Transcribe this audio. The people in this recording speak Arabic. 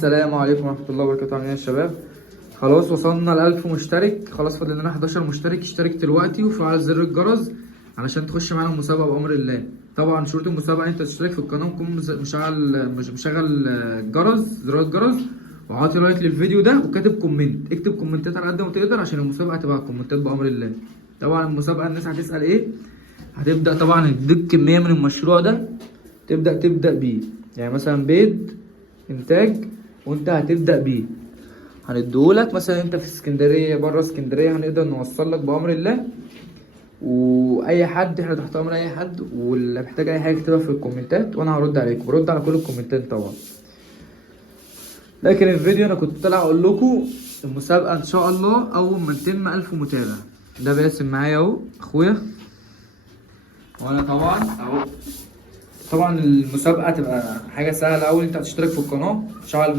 السلام عليكم ورحمة الله وبركاته. عاملين ايه يا شباب؟ خلاص وصلنا ل 1000 مشترك، خلاص فاضل لنا 11 مشترك. اشترك دلوقتي وفعل زر الجرس علشان تخش معانا المسابقة بأمر الله. طبعا شروط المسابقة انت تشترك في القناة وتكون مشغل الجرس، زر الجرس، وعاطي لايك للفيديو ده وكاتب كومنت. اكتب كومنتات على قد ما تقدر عشان المسابقة تبقى كومنتات بأمر الله. طبعا المسابقة الناس هتسأل ايه؟ هتبدأ طبعا اديك كمية من المشروع ده تبدأ بيه، يعني مثلا بيض انتاج وانت هتبدأ بيه هنديهولك. مثلا انت في اسكندرية، بره اسكندرية، هنقدر نوصل لك بأمر الله. واي حد، احنا تحت امر اي حد، واللي محتاج اي حاجة اكتبها في الكومنتات وانا هرد عليكم، برد على كل الكومنتات طبعا. لكن الفيديو انا كنت طالع اقول لكم المسابقة ان شاء الله اول ما تتم 1000 متابع. ده باسم معايا اهو اخويا، وانا طبعا اهو. طبعا المسابقة تبقى حاجة سهلة أوي، انت هتشترك في القناة، تشغل